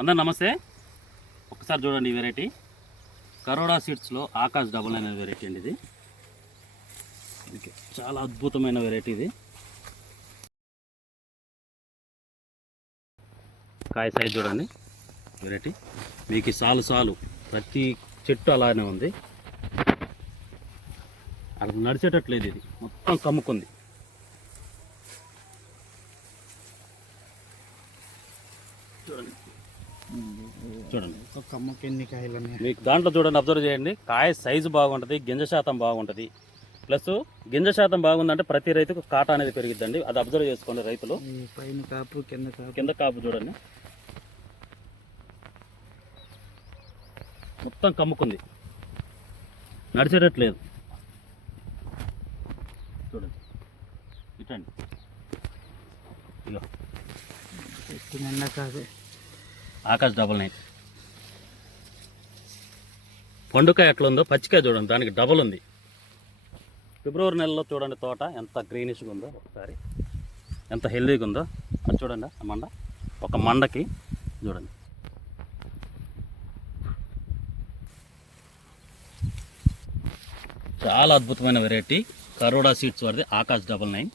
అందరు నమస్తే. ఒకసారి చూడండి ఈ వెరైటీ కరోడా సీడ్స్లో ఆకాశ్ డబల్ అనే వెరైటీ అండి. ఇది చాలా అద్భుతమైన వెరైటీ. ఇది కాయ సైజ్ చూడండి వెరైటీ. మీకు సాలు ప్రతి చెట్టు అలానే ఉంది. అక్కడ నడిచేటట్లేదు, ఇది మొత్తం కమ్ముకుంది. చూడండి ఒక కమ్మకి ఎన్ని కాయలు మీకు దాంట్లో చూడండి, అబ్జర్వ్ చేయండి. కాయ సైజు బాగుంటుంది, గింజ శాతం బాగుంటుంది. ప్లస్ గింజ శాతం బాగుందంటే ప్రతి రైతుకు కాట అనేది పెరిగిద్దండి. అది అబ్జర్వ్ చేసుకోండి రైతులు. పైన కాపు కింద కాపు చూడండి, మొత్తం కమ్ముకుంది, నడిచేటట్లేదు. చూడండి ఇటండి, ఇగో నిండా కాదు. ఆకాశ్ 99. పండుకాయ ఎట్లా ఉందో పచ్చికాయ చూడండి, దానికి డబల్ ఉంది. ఫిబ్రవరి నెలలో చూడండి తోట ఎంత గ్రీనిష్గా ఉందో, ఒకసారి ఎంత హెల్దీగా ఉందో అది చూడండి. ఆ మండ ఒక మండకి చూడండి. చాలా అద్భుతమైన వెరైటీ కరోడా సీడ్స్ వాడిది ఆకాశ్ 99.